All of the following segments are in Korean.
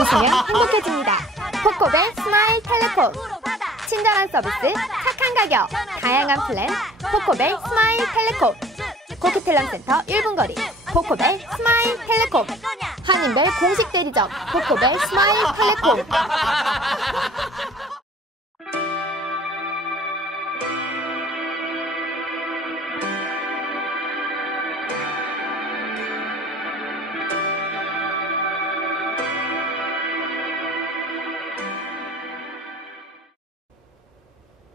웃으면 행복해집니다. 코코벨 스마일 텔레폰. 친절한 서비스, 착한 가격, 다양한 플랜. 코코벨 스마일 텔레콤. 코크텔럼센터 1분 거리 코코벨 스마일 텔레콤. 한인벨 공식 대리점 코코벨 스마일 텔레콤.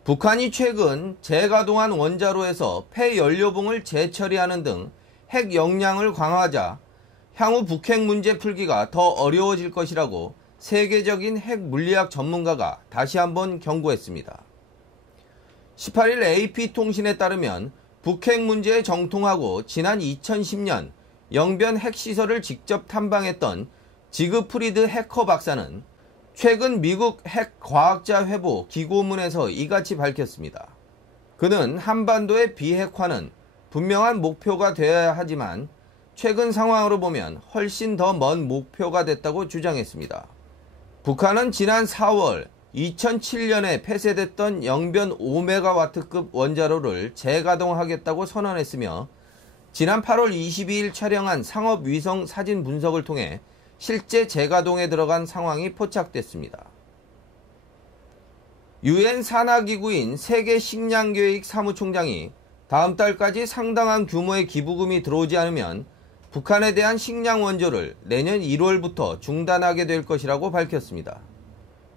북한이 최근 재가동한 원자로에서 폐연료봉을 재처리하는 등 핵 역량을 강화하자 향후 북핵 문제 풀기가 더 어려워질 것이라고 세계적인 핵 물리학 전문가가 다시 한번 경고했습니다. 18일 AP통신에 따르면 북핵 문제에 정통하고 지난 2010년 영변 핵시설을 직접 탐방했던 지그프리드 해커 박사는 최근 미국 핵과학자회보 기고문에서 이같이 밝혔습니다. 그는 한반도의 비핵화는 분명한 목표가 되어야 하지만 최근 상황으로 보면 훨씬 더 먼 목표가 됐다고 주장했습니다. 북한은 지난 4월 2007년에 폐쇄됐던 영변 5메가와트급 원자로를 재가동하겠다고 선언했으며 지난 8월 22일 촬영한 상업위성 사진 분석을 통해 실제 재가동에 들어간 상황이 포착됐습니다. 유엔 산하기구인 세계식량계획 사무총장이 다음 달까지 상당한 규모의 기부금이 들어오지 않으면 북한에 대한 식량 원조를 내년 1월부터 중단하게 될 것이라고 밝혔습니다.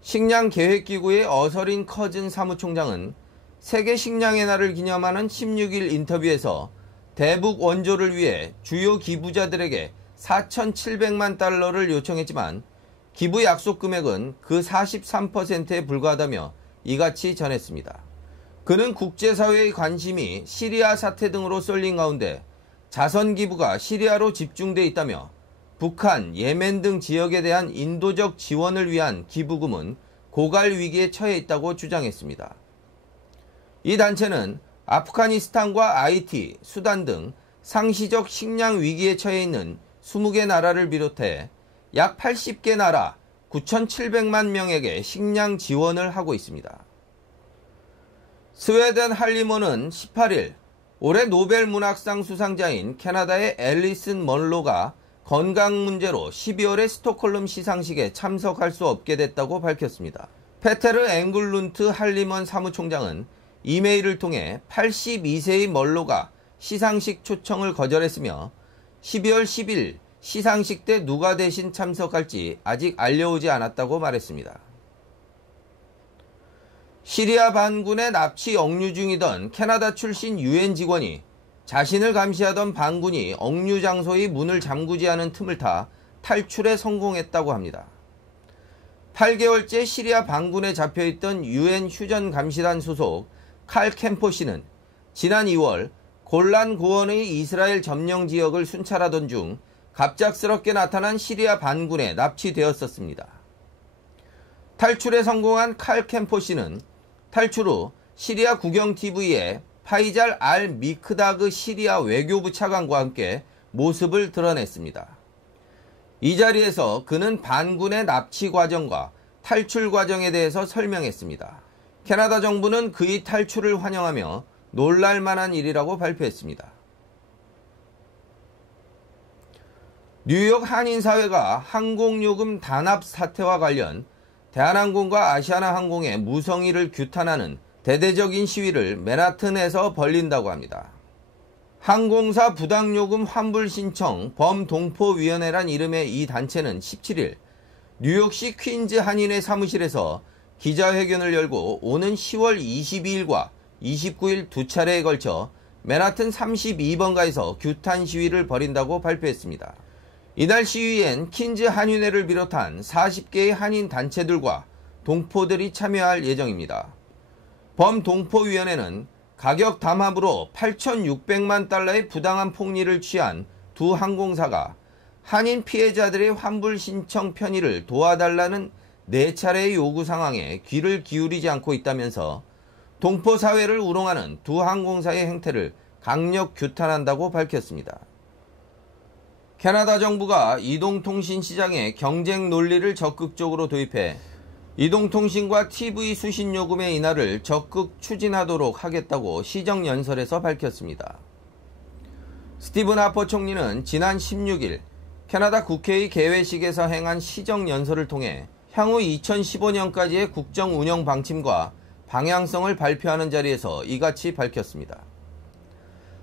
식량계획기구의 어서린 커즌 사무총장은 세계식량의 날을 기념하는 16일 인터뷰에서 대북 원조를 위해 주요 기부자들에게 4,700만 달러를 요청했지만 기부 약속 금액은 그 43%에 불과하다며 이같이 전했습니다. 그는 국제사회의 관심이 시리아 사태 등으로 쏠린 가운데 자선 기부가 시리아로 집중돼 있다며 북한, 예멘 등 지역에 대한 인도적 지원을 위한 기부금은 고갈 위기에 처해 있다고 주장했습니다. 이 단체는 아프가니스탄과 아이티, 수단 등 상시적 식량 위기에 처해 있는 20개 나라를 비롯해 약 80개 나라 9,700만 명에게 식량 지원을 하고 있습니다. 스웨덴 할리먼은 18일 올해 노벨 문학상 수상자인 캐나다의 앨리슨 먼로가 건강 문제로 12월에 스톡홀름 시상식에 참석할 수 없게 됐다고 밝혔습니다. 페테르 앵글룬트 할리먼 사무총장은 이메일을 통해 82세의 먼로가 시상식 초청을 거절했으며 12월 10일 시상식 때 누가 대신 참석할지 아직 알려오지 않았다고 말했습니다. 시리아 반군의 납치 억류 중이던 캐나다 출신 유엔 직원이 자신을 감시하던 반군이 억류 장소의 문을 잠그지 않은 틈을 타 탈출에 성공했다고 합니다. 8개월째 시리아 반군에 잡혀있던 유엔 휴전 감시단 소속 칼 캠포 씨는 지난 2월 골란 고원의 이스라엘 점령 지역을 순찰하던 중 갑작스럽게 나타난 시리아 반군에 납치되었었습니다. 탈출에 성공한 칼 캠포 씨는 탈출 후 시리아 국영TV에 파이잘 알 미크다그 시리아 외교부 차관과 함께 모습을 드러냈습니다. 이 자리에서 그는 반군의 납치 과정과 탈출 과정에 대해서 설명했습니다. 캐나다 정부는 그의 탈출을 환영하며 놀랄만한 일이라고 발표했습니다. 뉴욕 한인사회가 항공요금 단합 사태와 관련 대한항공과 아시아나항공의 무성의를 규탄하는 대대적인 시위를 맨하튼에서 벌린다고 합니다. 항공사 부당요금 환불 신청 범동포위원회란 이름의 이 단체는 17일 뉴욕시 퀸즈 한인회 사무실에서 기자회견을 열고 오는 10월 22일과 29일 두 차례에 걸쳐 맨하튼 32번가에서 규탄 시위를 벌인다고 발표했습니다. 이날 시위엔 퀸즈 한인회를 비롯한 40개의 한인 단체들과 동포들이 참여할 예정입니다. 범동포위원회는 가격 담합으로 8,600만 달러의 부당한 폭리를 취한 두 항공사가 한인 피해자들의 환불 신청 편의를 도와달라는 4차례의 요구 상황에 귀를 기울이지 않고 있다면서 동포사회를 우롱하는 두 항공사의 행태를 강력 규탄한다고 밝혔습니다. 캐나다 정부가 이동통신 시장에 경쟁 논리를 적극적으로 도입해 이동통신과 TV 수신 요금의 인하를 적극 추진하도록 하겠다고 시정연설에서 밝혔습니다. 스티븐 하퍼 총리는 지난 16일 캐나다 국회의 개회식에서 행한 시정연설을 통해 향후 2015년까지의 국정 운영 방침과 방향성을 발표하는 자리에서 이같이 밝혔습니다.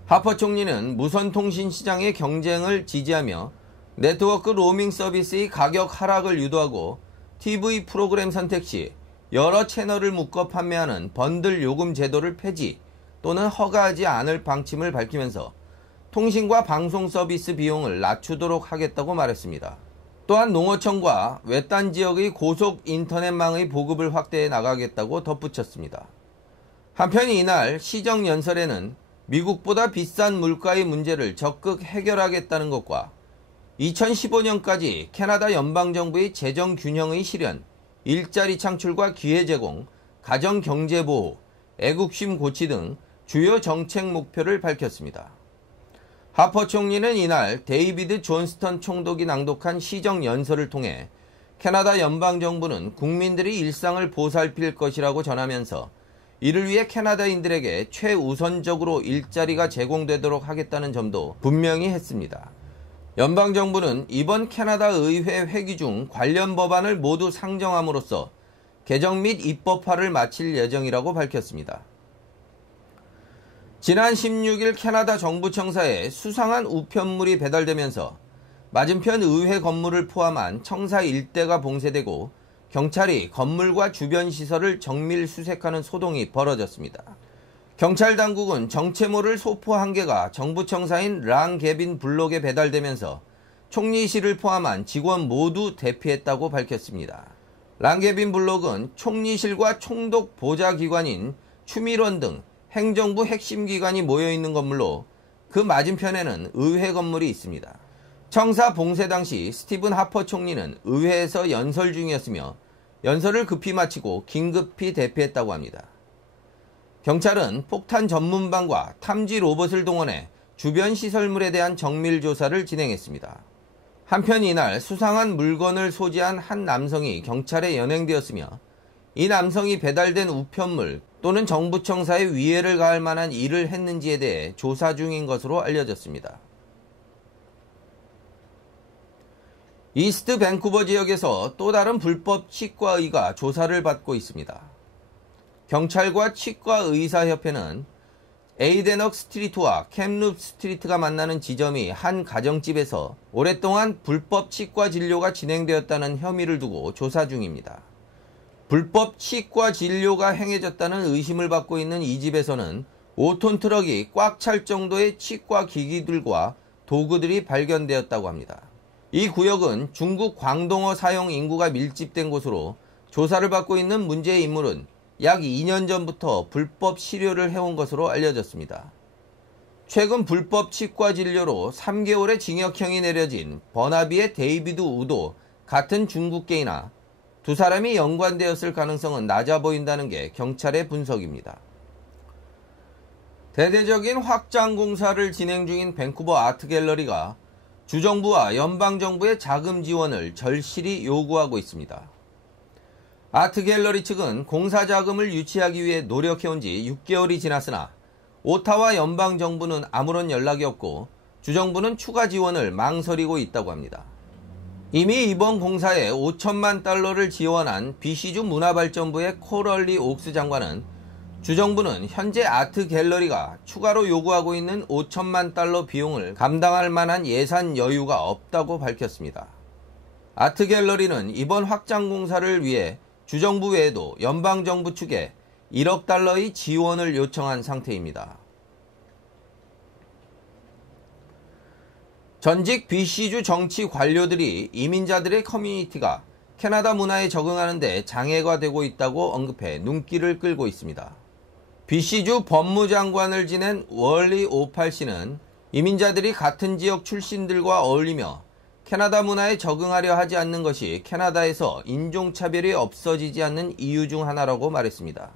하퍼 총리는 무선 통신 시장의 경쟁을 지지하며 네트워크 로밍 서비스의 가격 하락을 유도하고 TV 프로그램 선택 시 여러 채널을 묶어 판매하는 번들 요금 제도를 폐지 또는 허가하지 않을 방침을 밝히면서 통신과 방송 서비스 비용을 낮추도록 하겠다고 말했습니다. 또한 농어촌과 외딴 지역의 고속 인터넷망의 보급을 확대해 나가겠다고 덧붙였습니다. 한편 이날 시정연설에는 미국보다 비싼 물가의 문제를 적극 해결하겠다는 것과 2015년까지 캐나다 연방정부의 재정균형의 실현, 일자리 창출과 기회 제공, 가정경제보호, 애국심 고취 등 주요 정책 목표를 밝혔습니다. 하퍼 총리는 이날 데이비드 존스턴 총독이 낭독한 시정연설을 통해 캐나다 연방정부는 국민들의 일상을 보살필 것이라고 전하면서 이를 위해 캐나다인들에게 최우선적으로 일자리가 제공되도록 하겠다는 점도 분명히 했습니다. 연방정부는 이번 캐나다 의회 회기 중 관련 법안을 모두 상정함으로써 개정 및 입법화를 마칠 예정이라고 밝혔습니다. 지난 16일 캐나다 정부 청사에 수상한 우편물이 배달되면서 맞은편 의회 건물을 포함한 청사 일대가 봉쇄되고 경찰이 건물과 주변 시설을 정밀 수색하는 소동이 벌어졌습니다. 경찰 당국은 정체모를 소포 1개가 정부 청사인 랑게빈 블록에 배달되면서 총리실을 포함한 직원 모두 대피했다고 밝혔습니다. 랑게빈 블록은 총리실과 총독 보좌기관인 추미론 등 행정부 핵심 기관이 모여있는 건물로 그 맞은편에는 의회 건물이 있습니다. 청사 봉쇄 당시 스티븐 하퍼 총리는 의회에서 연설 중이었으며 연설을 급히 마치고 긴급히 대피했다고 합니다. 경찰은 폭탄 전문반과 탐지 로봇을 동원해 주변 시설물에 대한 정밀 조사를 진행했습니다. 한편 이날 수상한 물건을 소지한 한 남성이 경찰에 연행되었으며 이 남성이 배달된 우편물 또는 정부 청사에 위해를 가할 만한 일을 했는지에 대해 조사 중인 것으로 알려졌습니다. 이스트 밴쿠버 지역에서 또 다른 불법 치과의가 조사를 받고 있습니다. 경찰과 치과의사협회는 에이데넉 스트리트와 캠룹 스트리트가 만나는 지점이 한 가정집에서 오랫동안 불법 치과 진료가 진행되었다는 혐의를 두고 조사 중입니다. 불법 치과 진료가 행해졌다는 의심을 받고 있는 이 집에서는 5톤 트럭이 꽉 찰 정도의 치과 기기들과 도구들이 발견되었다고 합니다. 이 구역은 중국 광동어 사용 인구가 밀집된 곳으로 조사를 받고 있는 문제의 인물은 약 2년 전부터 불법 시료를 해온 것으로 알려졌습니다. 최근 불법 치과 진료로 3개월의 징역형이 내려진 버나비의 데이비드 우도 같은 중국계이나 두 사람이 연관되었을 가능성은 낮아 보인다는 게 경찰의 분석입니다. 대대적인 확장 공사를 진행 중인 밴쿠버 아트갤러리가 주정부와 연방정부의 자금 지원을 절실히 요구하고 있습니다. 아트갤러리 측은 공사 자금을 유치하기 위해 노력해온 지 6개월이 지났으나 오타와 연방정부는 아무런 연락이 없고 주정부는 추가 지원을 망설이고 있다고 합니다. 이미 이번 공사에 5천만 달러를 지원한 BC주 문화발전부의 코럴리 옥스 장관은 주정부는 현재 아트갤러리가 추가로 요구하고 있는 5천만 달러 비용을 감당할 만한 예산 여유가 없다고 밝혔습니다. 아트갤러리는 이번 확장 공사를 위해 주정부 외에도 연방정부 측에 1억 달러의 지원을 요청한 상태입니다. 전직 BC주 정치 관료들이 이민자들의 커뮤니티가 캐나다 문화에 적응하는 데 장애가 되고 있다고 언급해 눈길을 끌고 있습니다. BC주 법무장관을 지낸 월리 오팔 씨는 이민자들이 같은 지역 출신들과 어울리며 캐나다 문화에 적응하려 하지 않는 것이 캐나다에서 인종차별이 없어지지 않는 이유 중 하나라고 말했습니다.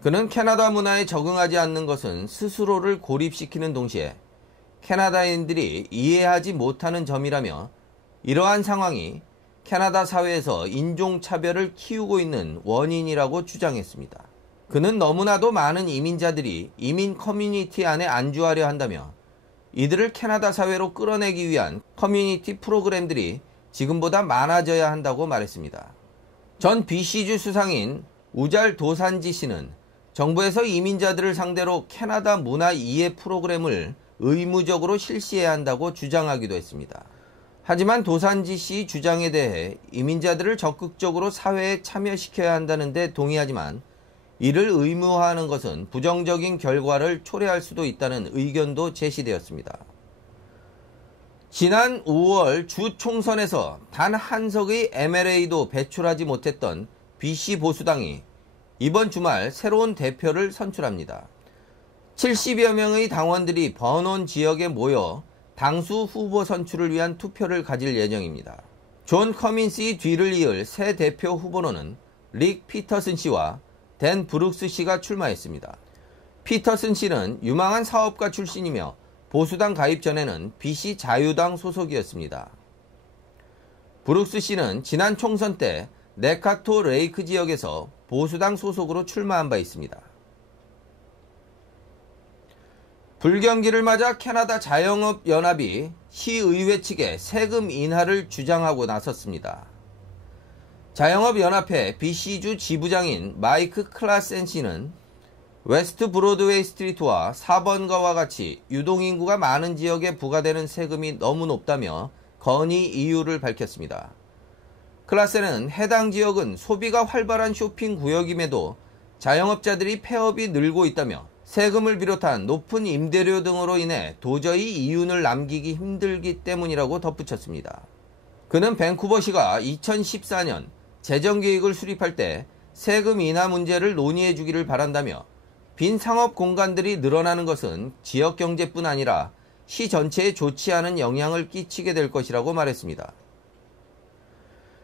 그는 캐나다 문화에 적응하지 않는 것은 스스로를 고립시키는 동시에 캐나다인들이 이해하지 못하는 점이라며 이러한 상황이 캐나다 사회에서 인종차별을 키우고 있는 원인이라고 주장했습니다. 그는 너무나도 많은 이민자들이 이민 커뮤니티 안에 안주하려 한다며 이들을 캐나다 사회로 끌어내기 위한 커뮤니티 프로그램들이 지금보다 많아져야 한다고 말했습니다. 전 BC주 수상인 우잘 도산지 씨는 정부에서 이민자들을 상대로 캐나다 문화 이해 프로그램을 의무적으로 실시해야 한다고 주장하기도 했습니다. 하지만 도산지 씨 주장에 대해 이민자들을 적극적으로 사회에 참여시켜야 한다는 데 동의하지만 이를 의무화하는 것은 부정적인 결과를 초래할 수도 있다는 의견도 제시되었습니다. 지난 5월 주 총선에서 단 한 석의 MLA도 배출하지 못했던 BC 보수당이 이번 주말 새로운 대표를 선출합니다. 70여 명의 당원들이 버논 지역에 모여 당수 후보 선출을 위한 투표를 가질 예정입니다. 존 커민스의 뒤를 이을 새 대표 후보로는 릭 피터슨 씨와 댄 브룩스 씨가 출마했습니다. 피터슨 씨는 유망한 사업가 출신이며 보수당 가입 전에는 BC 자유당 소속이었습니다. 브룩스 씨는 지난 총선 때 네카토 레이크 지역에서 보수당 소속으로 출마한 바 있습니다. 불경기를 맞아 캐나다 자영업연합이 시의회 측에 세금 인하를 주장하고 나섰습니다. 자영업연합회 BC주 지부장인 마이크 클라센 씨는 웨스트 브로드웨이 스트리트와 4번가와 같이 유동인구가 많은 지역에 부과되는 세금이 너무 높다며 건의 이유를 밝혔습니다. 클라센은 해당 지역은 소비가 활발한 쇼핑 구역임에도 자영업자들이 폐업이 늘고 있다며 세금을 비롯한 높은 임대료 등으로 인해 도저히 이윤을 남기기 힘들기 때문이라고 덧붙였습니다. 그는 밴쿠버시가 2014년 재정계획을 수립할 때 세금 인하 문제를 논의해 주기를 바란다며 빈 상업 공간들이 늘어나는 것은 지역 경제뿐 아니라 시 전체에 좋지 않은 영향을 끼치게 될 것이라고 말했습니다.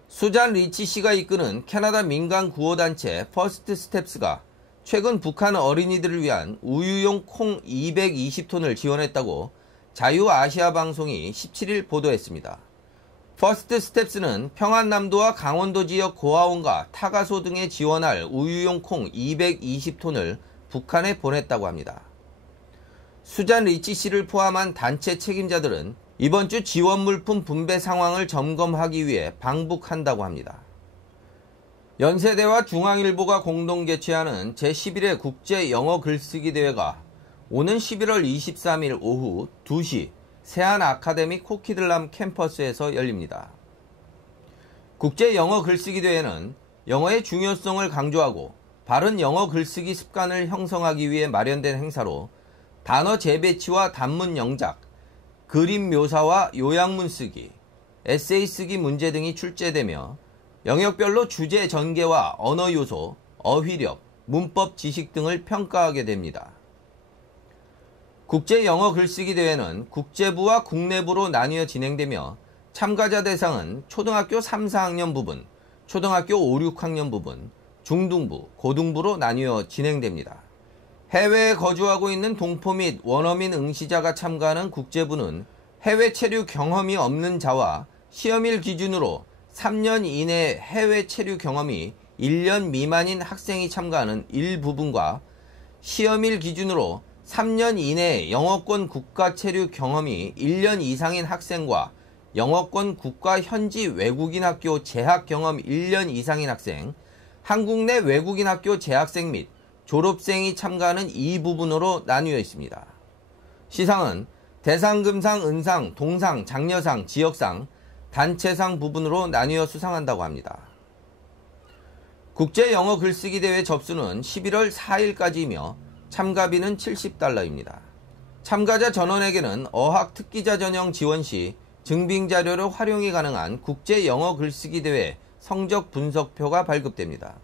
수잔 리치 씨가 이끄는 캐나다 민간 구호단체 퍼스트 스텝스가 최근 북한 어린이들을 위한 우유용 콩 220톤을 지원했다고 자유아시아 방송이 17일 보도했습니다. 퍼스트 스텝스는 평안남도와 강원도 지역 고아원과 타가소 등에 지원할 우유용 콩 220톤을 북한에 보냈다고 합니다. 수잔 리치 씨를 포함한 단체 책임자들은 이번 주 지원 물품 분배 상황을 점검하기 위해 방북한다고 합니다. 연세대와 중앙일보가 공동 개최하는 제11회 국제 영어 글쓰기 대회가 오는 11월 23일 오후 2시 세안 아카데미 코키들람 캠퍼스에서 열립니다. 국제 영어 글쓰기 대회는 영어의 중요성을 강조하고 바른 영어 글쓰기 습관을 형성하기 위해 마련된 행사로 단어 재배치와 단문 영작, 그림 묘사와 요약문 쓰기, 에세이 쓰기 문제 등이 출제되며 영역별로 주제 전개와 언어 요소, 어휘력, 문법 지식 등을 평가하게 됩니다. 국제 영어 글쓰기 대회는 국제부와 국내부로 나뉘어 진행되며 참가자 대상은 초등학교 3, 4학년 부분, 초등학교 5, 6학년 부분, 중등부, 고등부로 나뉘어 진행됩니다. 해외에 거주하고 있는 동포 및 원어민 응시자가 참가하는 국제부는 해외 체류 경험이 없는 자와 시험일 기준으로 3년 이내 해외 체류 경험이 1년 미만인 학생이 참가하는 일부분과 시험일 기준으로 3년 이내 영어권 국가 체류 경험이 1년 이상인 학생과 영어권 국가 현지 외국인 학교 재학 경험 1년 이상인 학생, 한국 내 외국인 학교 재학생 및 졸업생이 참가하는 이 부분으로 나뉘어 있습니다. 시상은 대상, 금상, 은상, 동상, 장려상, 지역상, 단체상 부분으로 나뉘어 수상한다고 합니다. 국제 영어 글쓰기 대회 접수는 11월 4일까지이며 참가비는 $70입니다. 참가자 전원에게는 어학 특기자 전형 지원 시 증빙 자료로 활용이 가능한 국제 영어 글쓰기 대회 성적 분석표가 발급됩니다.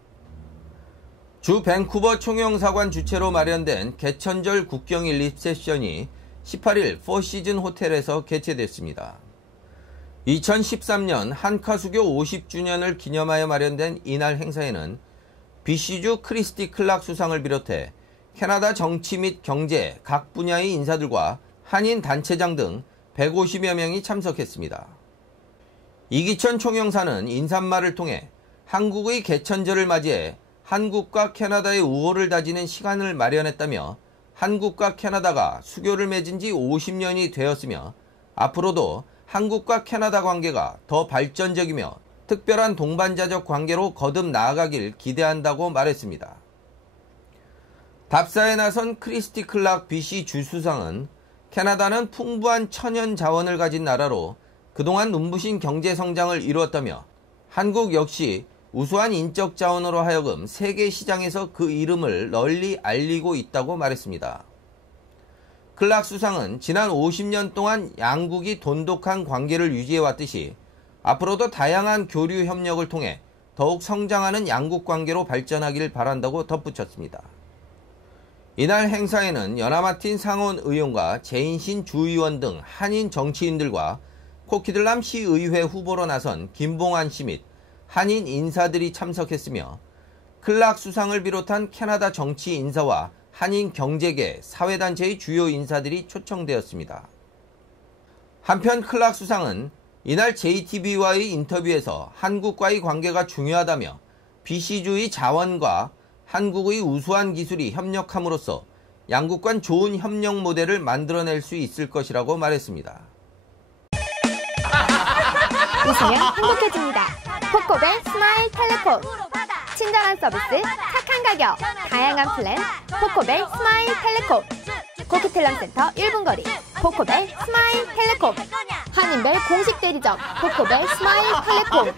주 밴쿠버 총영사관 주최로 마련된 개천절 국경일 리셉션이 18일 포시즌 호텔에서 개최됐습니다. 2013년 한카수교 50주년을 기념하여 마련된 이날 행사에는 BC주 크리스티 클락 수상을 비롯해 캐나다 정치 및 경제 각 분야의 인사들과 한인 단체장 등 150여 명이 참석했습니다. 이기천 총영사는 인사말을 통해 한국의 개천절을 맞이해 한국과 캐나다의 우호를 다지는 시간을 마련했다며 한국과 캐나다가 수교를 맺은 지 50년이 되었으며 앞으로도 한국과 캐나다 관계가 더 발전적이며 특별한 동반자적 관계로 거듭 나아가길 기대한다고 말했습니다. 답사에 나선 크리스티 클락 BC 주수상은 캐나다는 풍부한 천연 자원을 가진 나라로 그동안 눈부신 경제 성장을 이루었다며 한국 역시 우수한 인적 자원으로 하여금 세계 시장에서 그 이름을 널리 알리고 있다고 말했습니다. 클락 수상은 지난 50년 동안 양국이 돈독한 관계를 유지해왔듯이 앞으로도 다양한 교류 협력을 통해 더욱 성장하는 양국 관계로 발전하길 바란다고 덧붙였습니다. 이날 행사에는 연하마틴 상원 의원과 제인신 주의원 등 한인 정치인들과 코키들람 시의회 후보로 나선 김봉환 씨 및 한인 인사들이 참석했으며 클락 수상을 비롯한 캐나다 정치 인사와 한인 경제계, 사회단체의 주요 인사들이 초청되었습니다. 한편 클락 수상은 이날 JTBC와의 인터뷰에서 한국과의 관계가 중요하다며 BC주의 자원과 한국의 우수한 기술이 협력함으로써 양국 간 좋은 협력 모델을 만들어낼 수 있을 것이라고 말했습니다. 웃으면 행복해집니다. 코코벨 스마일 텔레콤. 친절한 서비스, 착한 가격, 다양한 플랜, 코코벨 스마일 텔레콤. 코키텔람 센터 1분 거리, 코코벨 스마일 텔레콤. 한인벨 공식 대리점, 코코벨 스마일 텔레콤.